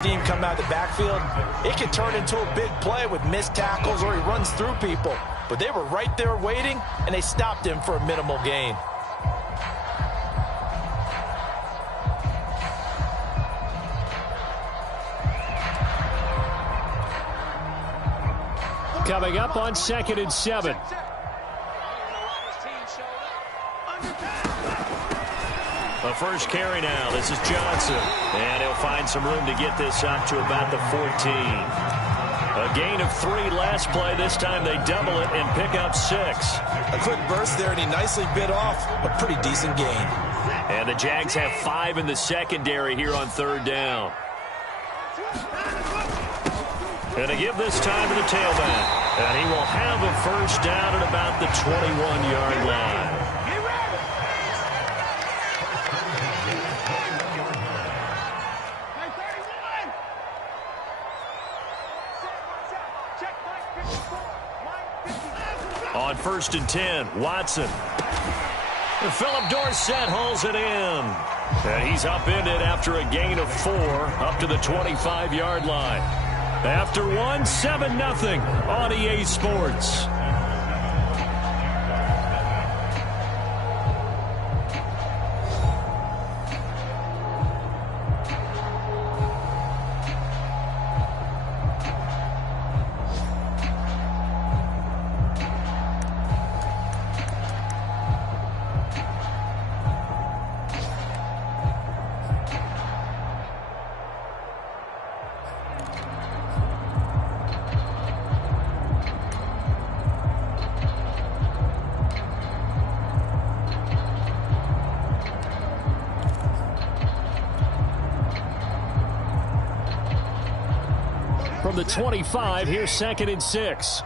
Team come out of the backfield, it can turn into a big play with missed tackles or he runs through people. But they were right there waiting, and they stopped him for a minimal gain. Coming up on 2nd and 7. The first carry now. This is Johnson. And he'll find some room to get this up to about the 14. A gain of 3 last play. This time they double it and pick up 6. A quick burst there, and he nicely bit off a pretty decent gain. And the Jags have 5 in the secondary here on 3rd down. And to give this time to the tailback. And he will have a first down at about the 21-yard line. On 1st and 10, Watson. And Philip Dorsett hauls it in. And he's upended after a gain of 4 up to the 25-yard line. After 1, 7-0 on EA Sports. From the 25, here's 2nd and 6.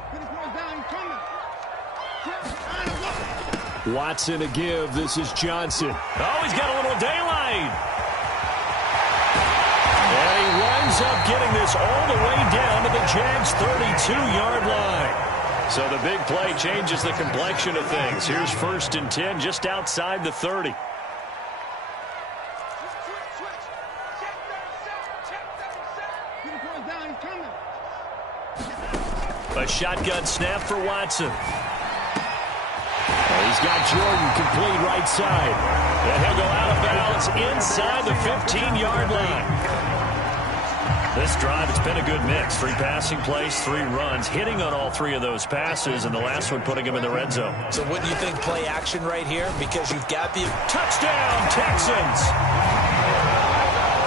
Watson to give. This is Johnson. Oh, he's got a little daylight. And he winds up getting this all the way down to the Jags' 32-yard line. So the big play changes the complexion of things. Here's 1st and 10 just outside the 30. A shotgun snap for Watson. He's got Jordan complete right side. And he'll go out of bounds inside the 15-yard line. This drive, it's been a good mix. 3 passing plays, 3 runs, hitting on all 3 of those passes, and the last one putting him in the red zone. So wouldn't you think play action right here? Because you've got the... Touchdown, Texans!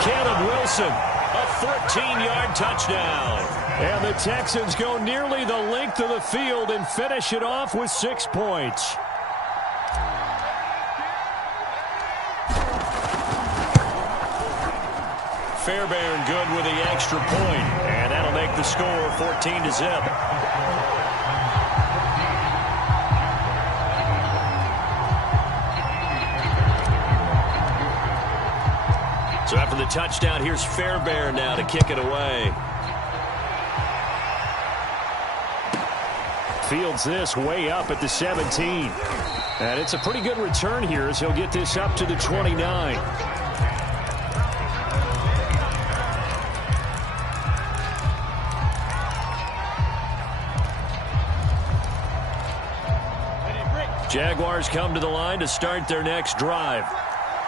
Caleb Wilson, a 14-yard touchdown. And the Texans go nearly the length of the field and finish it off with 6 points. Fairbairn good with the extra point, and that'll make the score 14-0. So after the touchdown, here's Fairbairn now to kick it away. Fields this way up at the 17. And it's a pretty good return here as he'll get this up to the 29. Jaguars come to the line to start their next drive.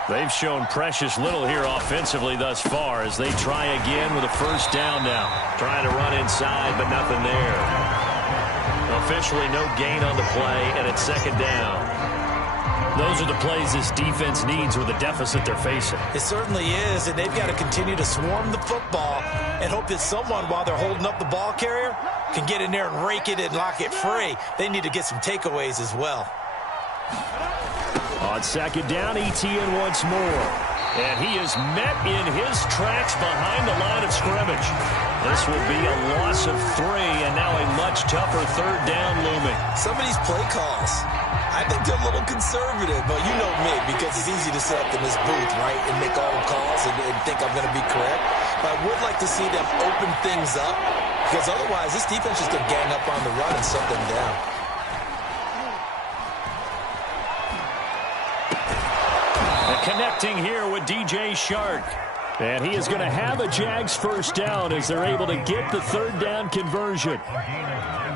They've shown precious little here offensively thus far as they try again with a first down now. Trying to run inside, but nothing there. Officially no gain on the play, and it's 2nd down. Those are the plays this defense needs with the deficit they're facing. It certainly is, and they've got to continue to swarm the football and hope that someone, while they're holding up the ball carrier, can get in there and rake it and lock it free. They need to get some takeaways as well. On 2nd down, Etienne once more. And he is met in his tracks behind the line of scrimmage. This will be a loss of 3, and now a much tougher 3rd down looming. Some of these play calls, I think they're a little conservative, but you know me, because it's easy to sit up in this booth, right, and make all the calls and think I'm going to be correct. But I would like to see them open things up, because otherwise this defense is going to gang up on the run and shut them down. Connecting here with DJ Shark. And he is going to have a Jags first down as they're able to get the third down conversion.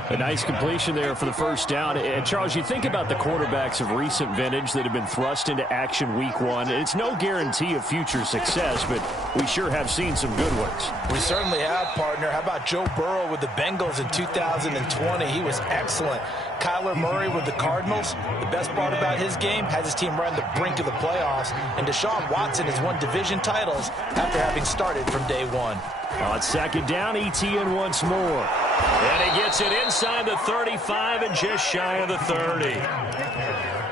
A nice completion there for the first down. And Charles, you think about the quarterbacks of recent vintage that have been thrust into action week one. It's no guarantee of future success, but we sure have seen some good ones. We certainly have, partner. How about Joe Burrow with the Bengals in 2020? He was excellent. Kyler Murray with the Cardinals. The best part about his game, has his team right on the brink of the playoffs. And Deshaun Watson has won division titles after having started from day one. On second down, Etienne once more. And he gets it inside the 35 and just shy of the 30.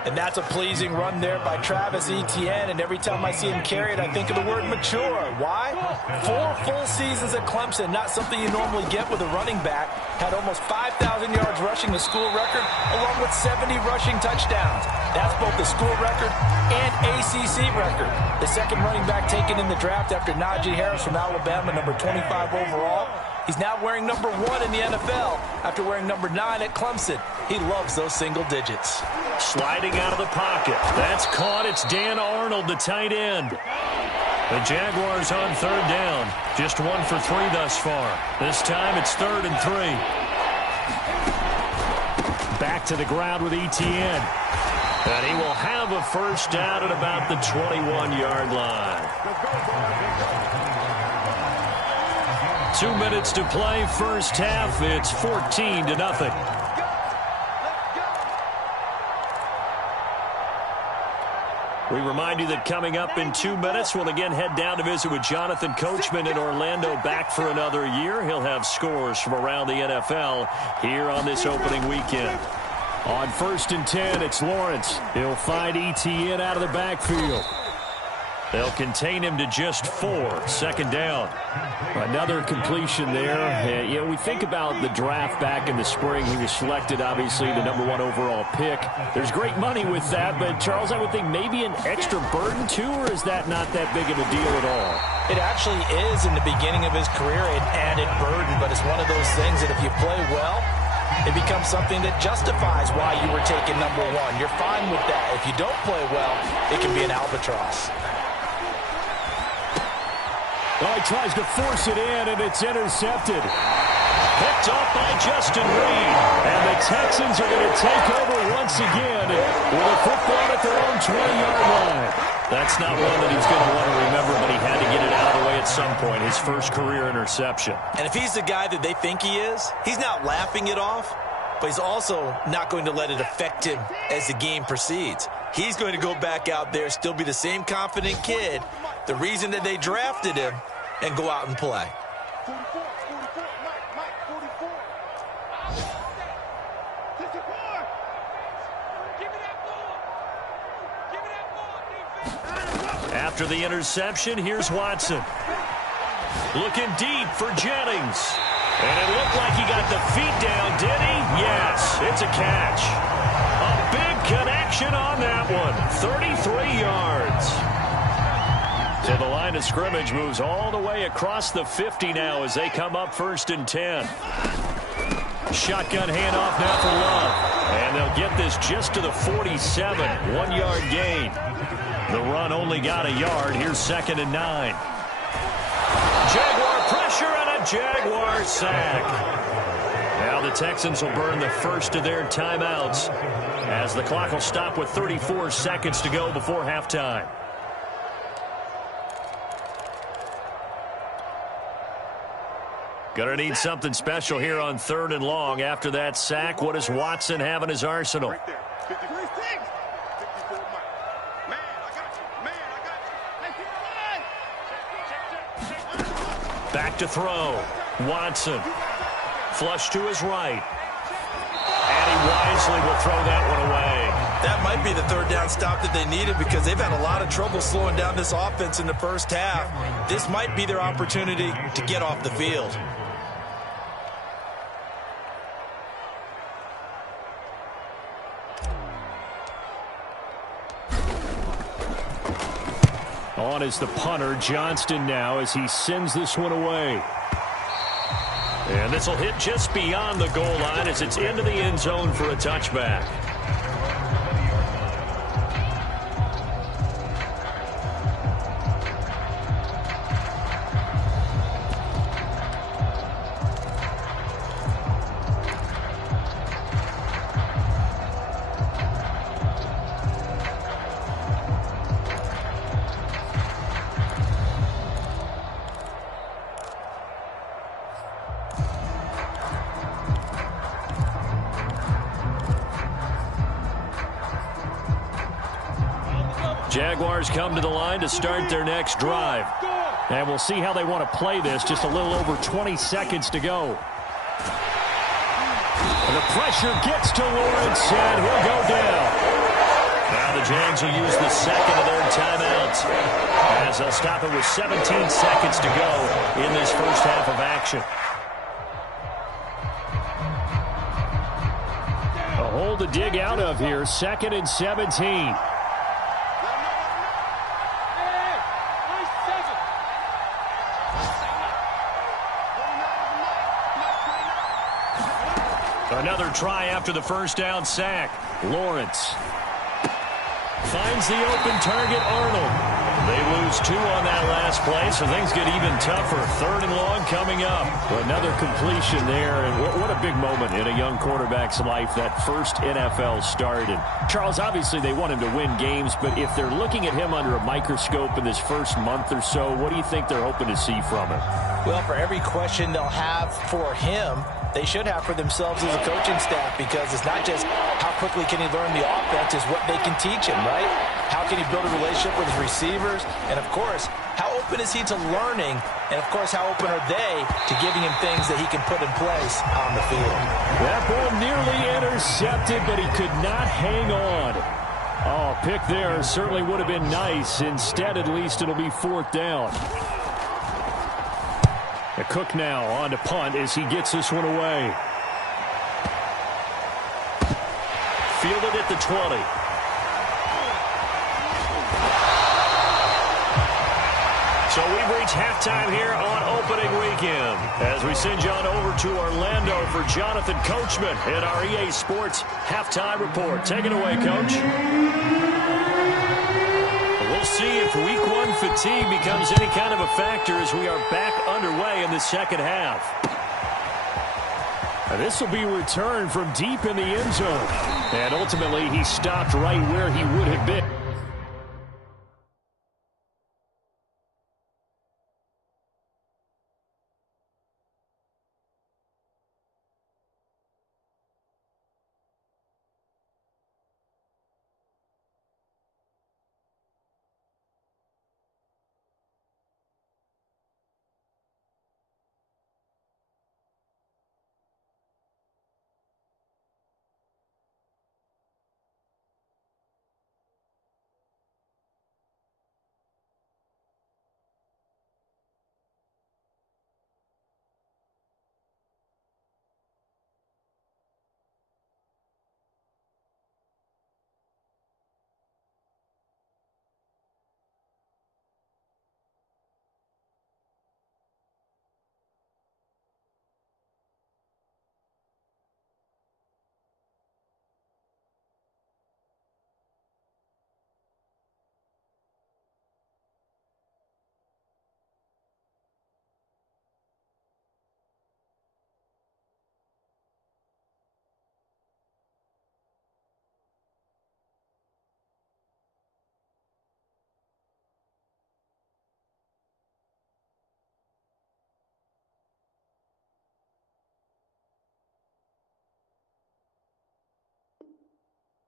And that's a pleasing run there by Travis Etienne. And every time I see him carry it, I think of the word mature. Why? 4 full seasons at Clemson, not something you normally get with a running back. Had almost 5,000 yards rushing, the school record, along with 70 rushing touchdowns. That's both the school record and ACC record. The second running back taken in the draft after Najee Harris from Alabama, number 25 overall. He's now wearing number 1 in the NFL after wearing number 9 at Clemson. He loves those single digits. Sliding out of the pocket. That's caught. It's Dan Arnold, the tight end. The Jaguars on third down. Just 1 for 3 thus far. This time it's 3rd and 3. Back to the ground with Etienne. And he will have a first down at about the 21-yard line. 2 minutes to play, first half. It's 14-0. We remind you that coming up in 2 minutes, we'll again head down to visit with Jonathan Coachman in Orlando, back for another year. He'll have scores from around the NFL here on this opening weekend. On 1st and 10, it's Lawrence. He'll find Etienne out of the backfield. They'll contain him to just 4. Second down. Another completion there. You know, we think about the draft back in the spring. He was selected, obviously, the number 1 overall pick. There's great money with that, but, Charles, I would think maybe an extra burden, too, or is that not that big of a deal at all? It actually is in the beginning of his career an added burden, but it's one of those things that if you play well, it becomes something that justifies why you were taken number 1. You're fine with that. If you don't play well, it can be an albatross. Well, he tries to force it in, and it's intercepted. Picked off by Justin Reed. And the Texans are going to take over once again with a football at their own 20-yard line. That's not one that he's going to want to remember, but he had to get it out of the way at some point, his first career interception. And if he's the guy that they think he is, he's not laughing it off, but he's also not going to let it affect him as the game proceeds. He's going to go back out there, still be the same confident kid, the reason that they drafted him, and go out and play. After the interception, here's Watson. Looking deep for Jennings. And it looked like he got the feet down, did he? Yes, it's a catch. A big connection on that one. 33 yards. So the line of scrimmage moves all the way across the 50 now as they come up 1st and 10. Shotgun handoff now for Love. And they'll get this just to the 47. 1-yard gain. The run only got a yard. Here's 2nd and 9. Jaguar pressure and a Jaguar sack. Now the Texans will burn the first of their timeouts as the clock will stop with 34 seconds to go before halftime. Gonna need something special here on 3rd and long. After that sack, what does Watson have in his arsenal? Right there. 53. Back to throw. Watson. Flush to his right. And he wisely will throw that one away. That might be the 3rd down stop that they needed because they've had a lot of trouble slowing down this offense in the first half. This might be their opportunity to get off the field. On is the punter, Johnston now, as he sends this one away. And this will hit just beyond the goal line as it's into the end zone for a touchback. Jaguars come to the line to start their next drive. And we'll see how they want to play this. Just a little over 20 seconds to go. And the pressure gets to Lawrence, and he'll go down. Now the Jags will use the second of their timeouts as they'll stop it with 17 seconds to go in this first half of action. A hole to dig out of here, 2nd and 17. Another try after the first down sack. Lawrence finds the open target, Arnold. They lose 2 on that last play, so things get even tougher. 3rd and long coming up. Another completion there, and what a big moment in a young quarterback's life, that first NFL start. And Charles, obviously they want him to win games, but if they're looking at him under a microscope in this first month or so, what do you think they're hoping to see from him? Well, for every question they'll have for him, they should have for themselves as a coaching staff, because it's not just how quickly can he learn the offense, it's what they can teach him, right? How can he build a relationship with his receivers? And, of course, how open is he to learning? And, of course, how open are they to giving him things that he can put in place on the field? That ball nearly intercepted, but he could not hang on. Oh, pick there certainly would have been nice. Instead, at least, it'll be 4th down. Cook now on to punt as he gets this one away. Fielded at the 20. So we've reached halftime here on opening weekend as we send you on over to Orlando for Jonathan Coachman in our EA Sports Halftime Report. Take it away, Coach. We'll see if week 1 fatigue becomes any kind of a factor as we are back underway in the second half. And this will be returned from deep in the end zone. And ultimately, he stopped right where he would have been.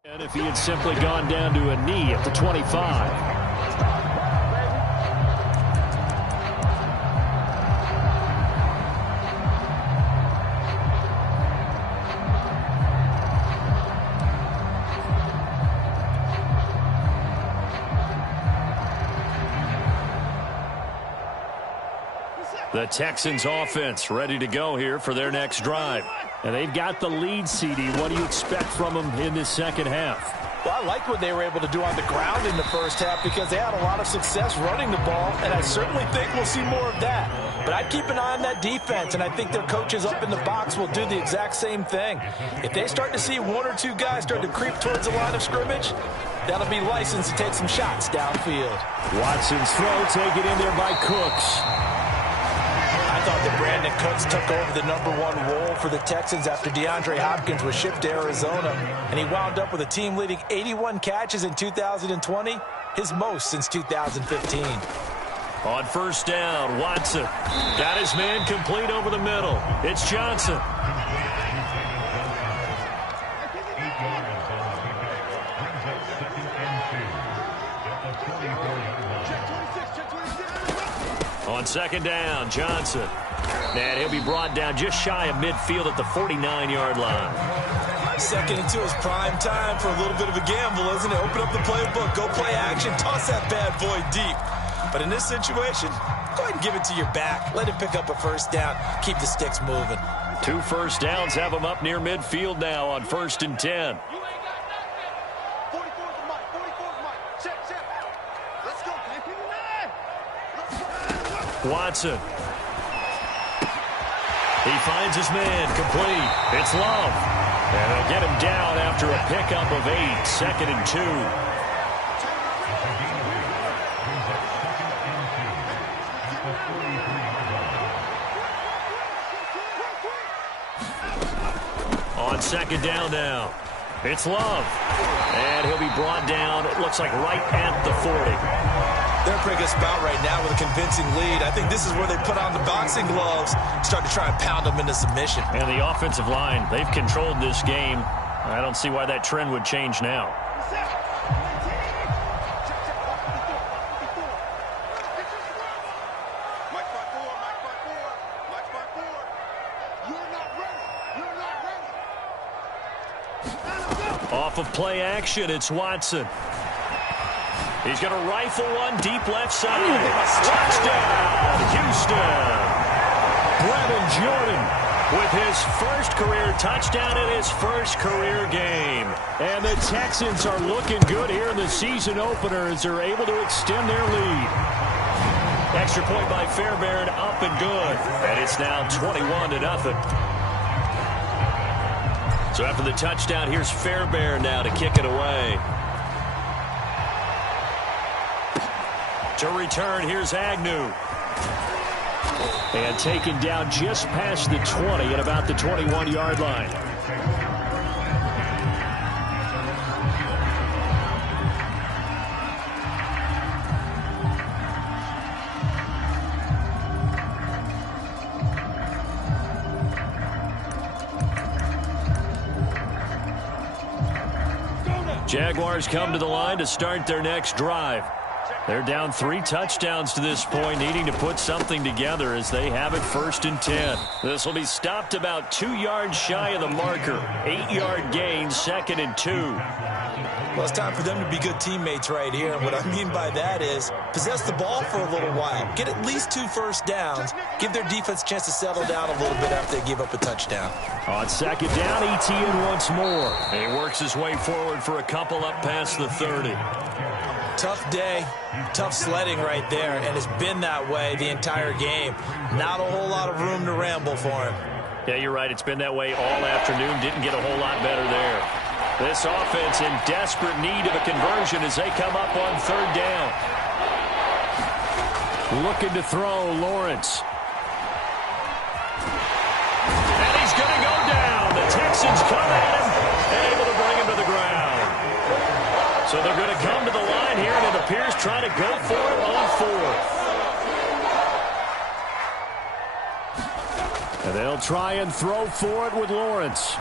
And if he had simply gone down to a knee at the 25. The Texans offense ready to go here for their next drive. And they've got the lead, CD. What do you expect from them in this second half? Well, I like what they were able to do on the ground in the first half because they had a lot of success running the ball, and I certainly think we'll see more of that. But I'd keep an eye on that defense, and I think their coaches up in the box will do the exact same thing. If they start to see 1 or 2 guys start to creep towards the line of scrimmage, that'll be licensed to take some shots downfield. Watson's throw taken in there by Cooks. I thought that Brandon Cooks took over the #1 role for the Texans after DeAndre Hopkins was shipped to Arizona, and he wound up with a team-leading 81 catches in 2020, his most since 2015. On first down, Watson got his man complete over the middle. It's Johnson. On second down, Johnson. And he'll be brought down just shy of midfield at the 49-yard line. 2nd and 2 is prime time for a little bit of a gamble, isn't it? Open up the playbook, go play action, toss that bad boy deep. But in this situation, go ahead and give it to your back. Let him pick up a first down. Keep the sticks moving. 2 first downs have him up near midfield now on 1st and 10. Watson. He finds his man, complete. It's Love. And they'll get him down after a pickup of 8, 2nd and 2. On 2nd down now, it's Love. And he'll be brought down, it looks like right at the 40. They're in a pretty good spot right now with a convincing lead. I think this is where they put on the boxing gloves, start to try and pound them into submission. And the offensive line, they've controlled this game. I don't see why that trend would change now. Off of play action, it's Watson. He's going to rifle one deep left side. Touchdown, Houston. Brevin Jordan with his first career touchdown in his first career game. And the Texans are looking good here in the season opener as they're able to extend their lead. Extra point by Fairbairn, up and good. And it's now 21-0. So after the touchdown, here's Fairbairn now to kick it away. To return, here's Agnew. And taken down just past the 20 at about the 21-yard line. Jaguars come to the line to start their next drive. They're down 3 touchdowns to this point, needing to put something together as they have it 1st and 10. This will be stopped about 2 yards shy of the marker. 8-yard gain, 2nd and 2. Well, it's time for them to be good teammates right here. And what I mean by that is possess the ball for a little while. Get at least 2 first downs. Give their defense a chance to settle down a little bit after they give up a touchdown. On 2nd down, Etienne once more. He works his way forward for a couple up past the 30. Tough day, tough sledding right there, and it's been that way the entire game. Not a whole lot of room to ramble for him. Yeah, you're right. It's been that way all afternoon. Didn't get a whole lot better there. This offense in desperate need of a conversion as they come up on 3rd down. Looking to throw, Lawrence. And he's going to go down. The Texans come at him and able to bring him to the ground. So they're going to come to the line here, and it appears trying to go for it on 4th. And they'll try and throw for it with Lawrence.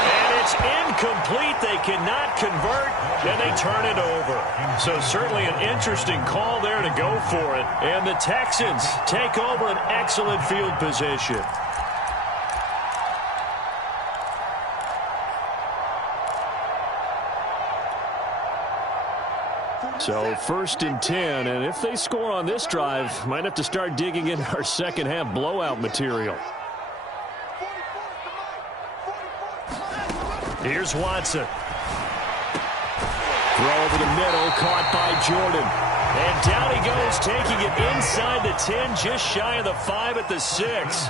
And it's incomplete. They cannot convert, and they turn it over. So certainly an interesting call there to go for it. And the Texans take over an excellent field position. So 1st and 10, and if they score on this drive, might have to start digging in our second half blowout material. Here's Watson. Throw over the middle, caught by Jordan. And down he goes, taking it inside the 10, just shy of the 5 at the 6.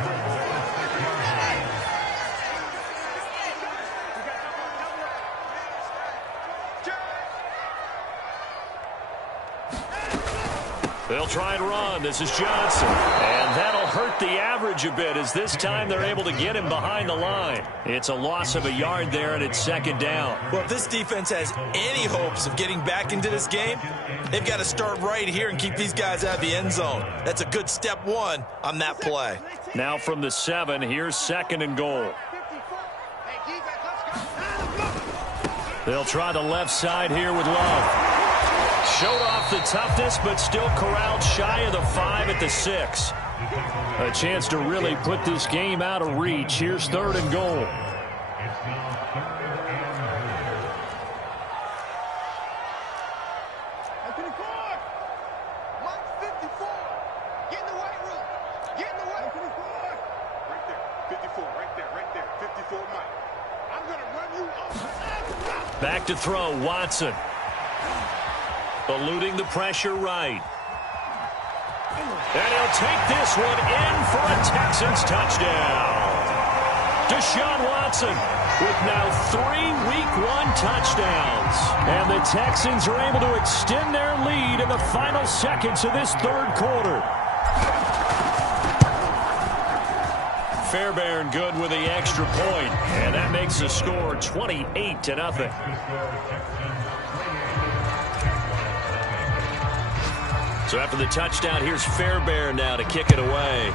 They'll try and run. This is Johnson. And that'll hurt the average a bit as this time they're able to get him behind the line. It's a loss of a yard there, and it's 2nd down. Well, if this defense has any hopes of getting back into this game, they've got to start right here and keep these guys out of the end zone. That's a good step 1 on that play. Now from the 7, here's 2nd and goal. They'll try the left side here with Love. Showed off the toughness, but still corralled shy of the 5 at the 6. A chance to really put this game out of reach. Here's 3rd and goal. Back to throw, Watson. Eluding the pressure right. And he'll take this one in for a Texans touchdown. Deshaun Watson with now 3 Week 1 touchdowns. And the Texans are able to extend their lead in the final seconds of this 3rd quarter. Fairbairn good with the extra point, and that makes the score 28-0. So after the touchdown, here's Fairbairn now to kick it away.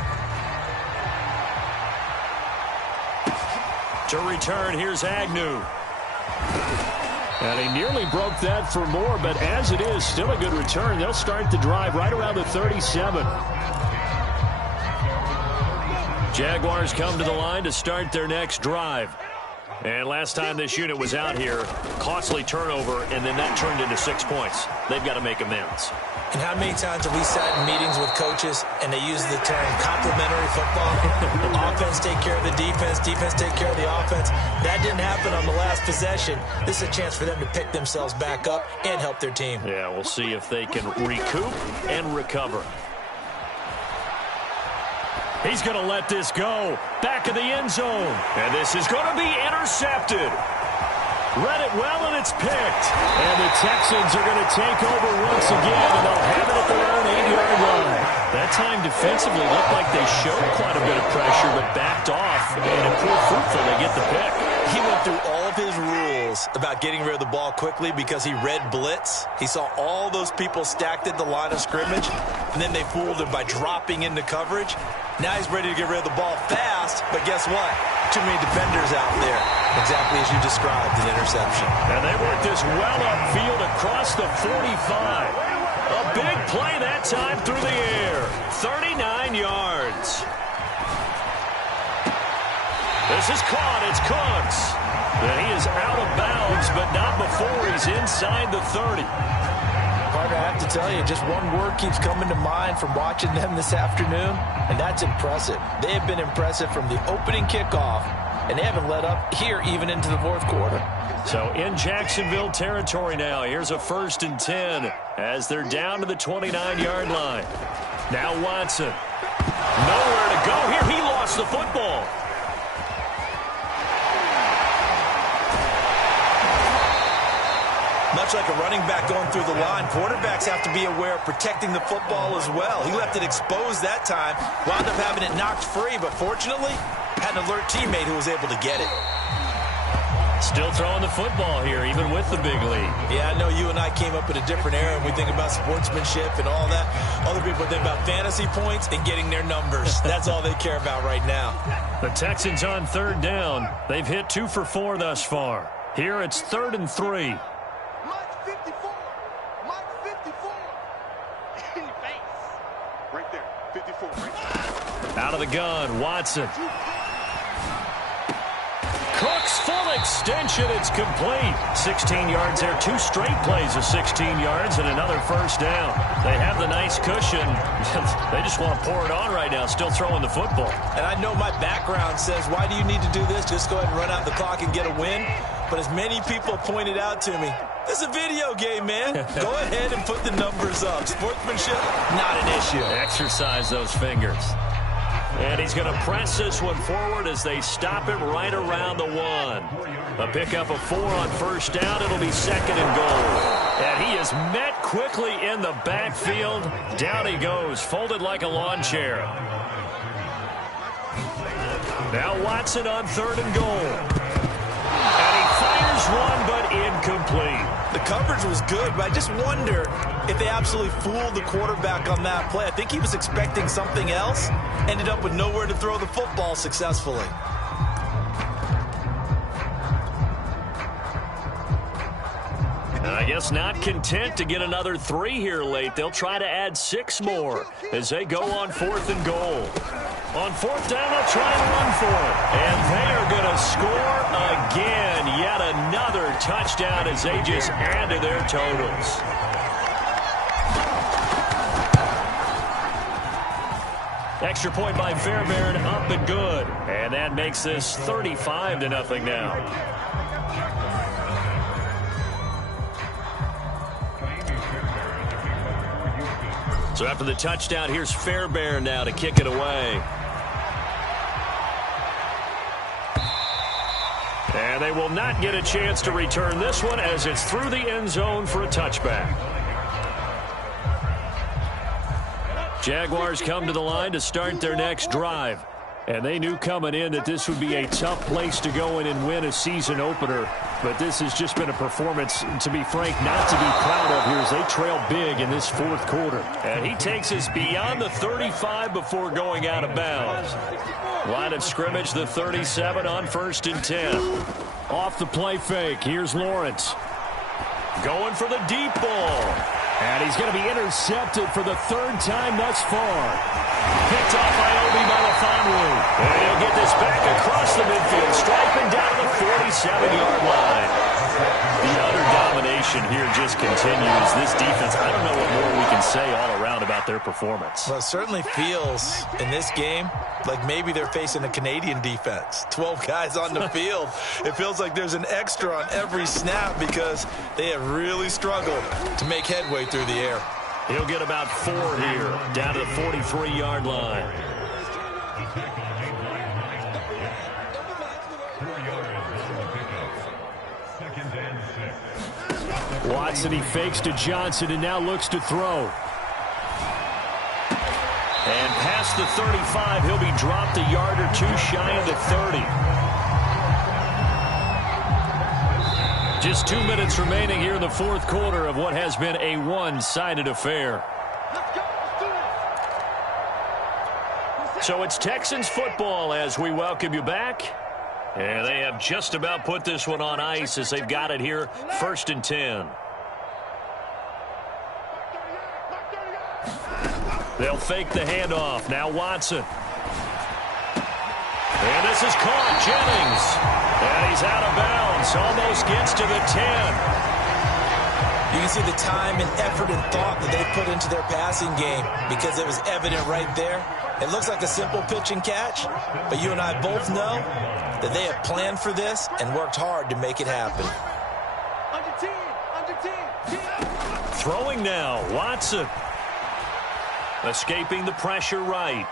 To return, here's Agnew. And he nearly broke that for more, but as it is, still a good return. They'll start the drive right around the 37. Jaguars come to the line to start their next drive. And last time this unit was out here, costly turnover, and then that turned into 6 points. They've got to make amends. And how many times have we sat in meetings with coaches and they use the term complementary football? Offense take care of the defense, defense take care of the offense. That didn't happen on the last possession. This is a chance for them to pick themselves back up and help their team. Yeah, we'll see if they can recoup and recover. He's going to let this go. Back of the end zone. And this is going to be intercepted. Read it well, and it's picked. And the Texans are going to take over once again, and they'll have it at their own 8-yard line. That time defensively looked like they showed quite a bit of pressure, but backed off, and it proved fruitful. They get the pick. He went through all of his rules about getting rid of the ball quickly because he read blitz. He saw all those people stacked at the line of scrimmage, and then they fooled him by dropping into coverage. Now he's ready to get rid of the ball fast, but guess what? Too many defenders out there. Exactly as you described, an interception. And they work this well upfield across the 45. A big play that time through the air. 39 yards. This is caught. It's Cooks. And he is out of bounds, but not before he's inside the 30. Partner, I have to tell you, just one word keeps coming to mind from watching them this afternoon, and that's impressive. They have been impressive from the opening kickoff, and they haven't let up here even into the 4th quarter. So in Jacksonville territory now, here's a 1st and 10 as they're down to the 29-yard line. Now Watson. Nowhere to go here. He lost the football. Much like a running back going through the line, quarterbacks have to be aware of protecting the football as well. He left it exposed that time, wound up having it knocked free, but fortunately, had an alert teammate who was able to get it. Still throwing the football here, even with the big lead. Yeah, I know you and I came up in a different era, and we think about sportsmanship and all that. Other people think about fantasy points and getting their numbers. That's all they care about right now. The Texans on 3rd down. They've hit 2 for 4 thus far. Here it's 3rd and 3. Out of the gun, Watson. Cooks full extension. It's complete. 16 yards there. 2 straight plays of 16 yards and another 1st down. They have the nice cushion. They just want to pour it on right now, still throwing the football. And I know my background says, why do you need to do this? Just go ahead and run out the clock and get a win. But as many people pointed out to me, this is a video game, man. Go ahead and put the numbers up. Sportsmanship, not an issue. Exercise those fingers. And he's going to press this one forward as they stop him right around the 1. A pickup of 4 on 1st down. It'll be 2nd and goal. And he is met quickly in the backfield. Down he goes, folded like a lawn chair. Now Watson on 3rd and goal. And he fires one, but incomplete. The coverage was good, but I just wonder if they absolutely fooled the quarterback on that play. I think he was expecting something else. Ended up with nowhere to throw the football successfully. And I guess not content to get another 3 here late. They'll try to add 6 more as they go on 4th and goal. On 4th down, they'll try and run for it. And they are going to score again. Yet another touchdown as they just add to their totals. Extra point by Fairbairn, up and good. And that makes this 35-0 now. So after the touchdown, here's Fairbairn now to kick it away. And they will not get a chance to return this one as it's through the end zone for a touchback. Jaguars come to the line to start their next drive. And they knew coming in that this would be a tough place to go in and win a season opener. But this has just been a performance, to be frank, not to be proud of here as they trail big in this 4th quarter. And he takes us beyond the 35 before going out of bounds. Line of scrimmage, the 37 on 1st and 10. Off the play fake, here's Lawrence. Going for the deep ball. And he's going to be intercepted for the 3rd time thus far. Picked off by Obi Melifonwu. And he'll get this back across the midfield stripe and down to the 47-yard line. The utter domination here just continues. This defense, I don't know what more we can say all around about their performance. Well, it certainly feels in this game like maybe they're facing a Canadian defense. 12 guys on the field. It feels like there's an extra on every snap because they have really struggled to make headway through the air. He'll get about 4 here, down to the 43-yard line. Watson, he fakes to Johnson and now looks to throw. And past the 35, he'll be dropped a yard or 2 shy of the 30. Just 2 minutes remaining here in the 4th quarter of what has been a one-sided affair. So it's Texans football as we welcome you back. And they have just about put this one on ice as they've got it here, 1st and 10. They'll fake the handoff. Now Watson. And this is caught. Jennings. And he's out of bounds. Almost gets to the 10. You can see the time and effort and thought that they put into their passing game because it was evident right there. It looks like a simple pitch and catch, but you and I both know that they have planned for this and worked hard to make it happen. Throwing now, Watson. Escaping the pressure right.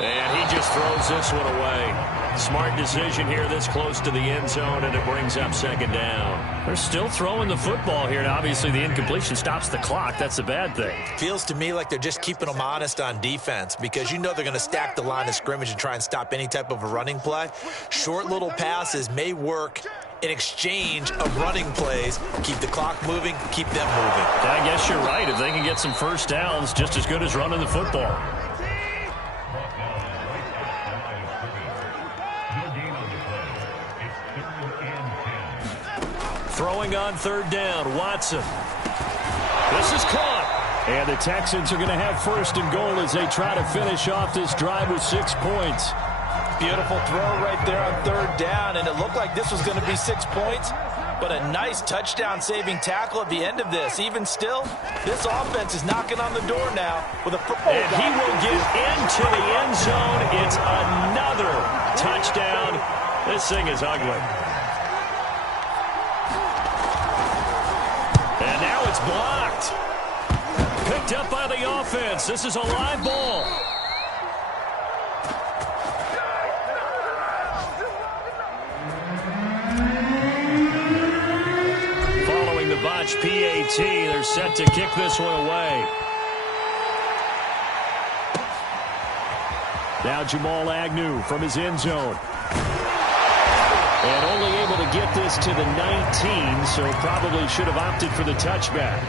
And he just throws this one away. Smart decision here this close to the end zone, and it brings up 2nd down. They're still throwing the football here, and obviously the incompletion stops the clock. That's the bad thing. Feels to me like they're just keeping them honest on defense because you know they're going to stack the line of scrimmage and try and stop any type of a running play. Short little passes may work in exchange of running plays. Keep the clock moving, keep them moving. I guess you're right. If they can get some first downs, just as good as running the football. Throwing on 3rd down, Watson. This is caught. And the Texans are going to have 1st and goal as they try to finish off this drive with 6 points. Beautiful throw right there on 3rd down, and it looked like this was going to be 6 points, but a nice touchdown-saving tackle at the end of this. Even still, this offense is knocking on the door now with a... And he will get into the end zone. It's another touchdown. This thing is ugly. And now it's blocked. Picked up by the offense. This is a live ball. Following the botch PAT, they're set to kick this one away. Now Jamal Agnew from his end zone. And only able to get this to the 19, so probably should have opted for the touchback.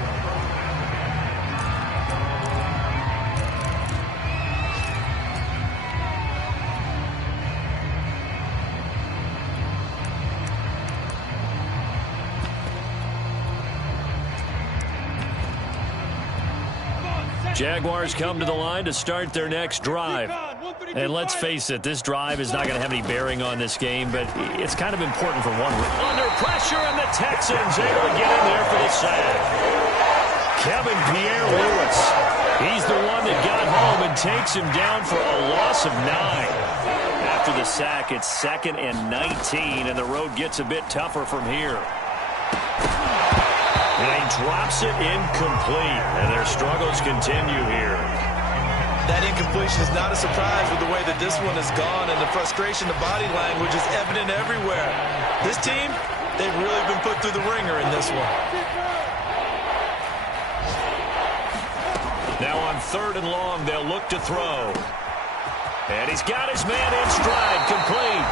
Jaguars come to the line to start their next drive. And let's face it, this drive is not going to have any bearing on this game, but it's kind of important for one. Under pressure, and the Texans able to get in there for the sack. Kevin Pierre-Louis. He's the one that got home and takes him down for a loss of 9. After the sack, it's 2nd and 19, and the road gets a bit tougher from here. And he drops it incomplete, and their struggles continue here. That incompletion is not a surprise with the way that this one has gone, and the frustration, the body language is evident everywhere. This team, they've really been put through the ringer in this one. Now on 3rd and long, they'll look to throw. And he's got his man in stride, complete.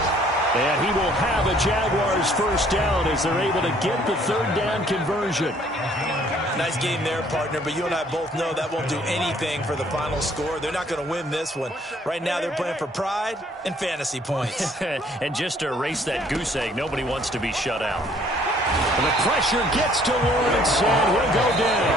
And he will have a Jaguars first down as they're able to get the 3rd down conversion. Nice game there, partner, but you and I both know that won't do anything for the final score. They're not going to win this one. Right now, they're playing for pride and fantasy points. And just to erase that goose egg, nobody wants to be shut out. And the pressure gets to Lawrence, and he'll go down.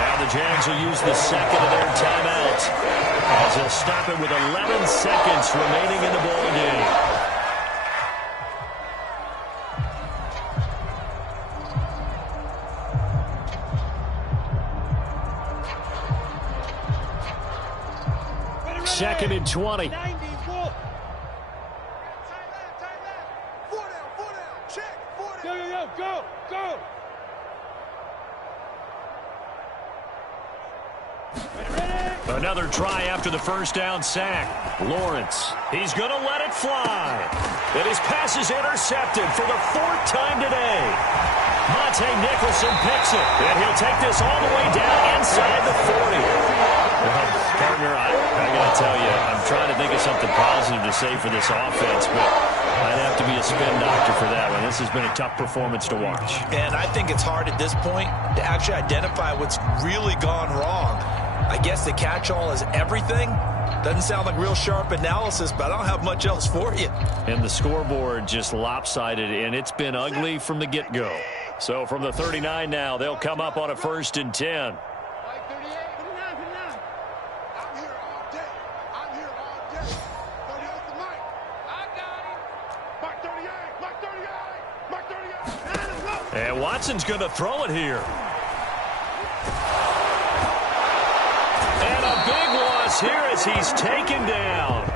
Now the Jags will use the 2nd of their timeouts, as they'll stop it with 11 seconds remaining in the ball game. Second and 20. Go. Another try after the first down sack. Lawrence, he's going to let it fly. And his pass is intercepted for the 4th time today. Monte Nicholson picks it, and he'll take this all the way down inside the 40. Well, partner, I got to tell you, I'm trying to think of something positive to say for this offense, but I'd have to be a spin doctor for that one. This has been a tough performance to watch. And I think it's hard at this point to actually identify what's really gone wrong. I guess the catch-all is everything. Doesn't sound like real sharp analysis, but I don't have much else for you. And the scoreboard just lopsided, and it's been ugly from the get-go. So from the 39 now, they'll come up on a 1st and 10. And Watson's going to throw it here. And a big loss here as he's taken down.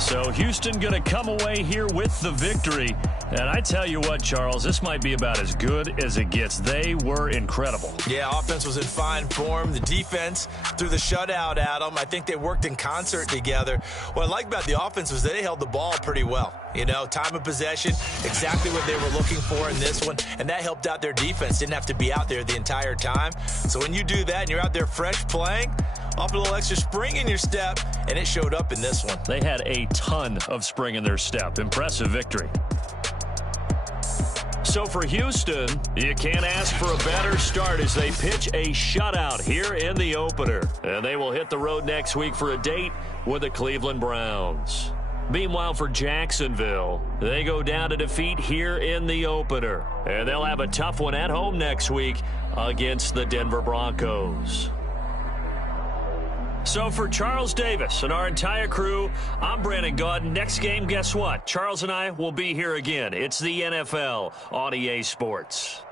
So Houston going to come away here with the victory. And I tell you what, Charles, this might be about as good as it gets. They were incredible. Yeah, offense was in fine form. The defense threw the shutout at them. I think they worked in concert together. What I like about the offense was they held the ball pretty well. You know, time of possession, exactly what they were looking for in this one. And that helped out their defense. Didn't have to be out there the entire time. So when you do that and you're out there fresh playing, off a little extra spring in your step, and it showed up in this one. They had a ton of spring in their step. Impressive victory. So for Houston, you can't ask for a better start as they pitch a shutout here in the opener. And they will hit the road next week for a date with the Cleveland Browns. Meanwhile, for Jacksonville, they go down to defeat here in the opener. And they'll have a tough one at home next week against the Denver Broncos. So for Charles Davis and our entire crew, I'm Brandon Gaudin. Next game, guess what? Charles and I will be here again. It's the NFL on EA Sports.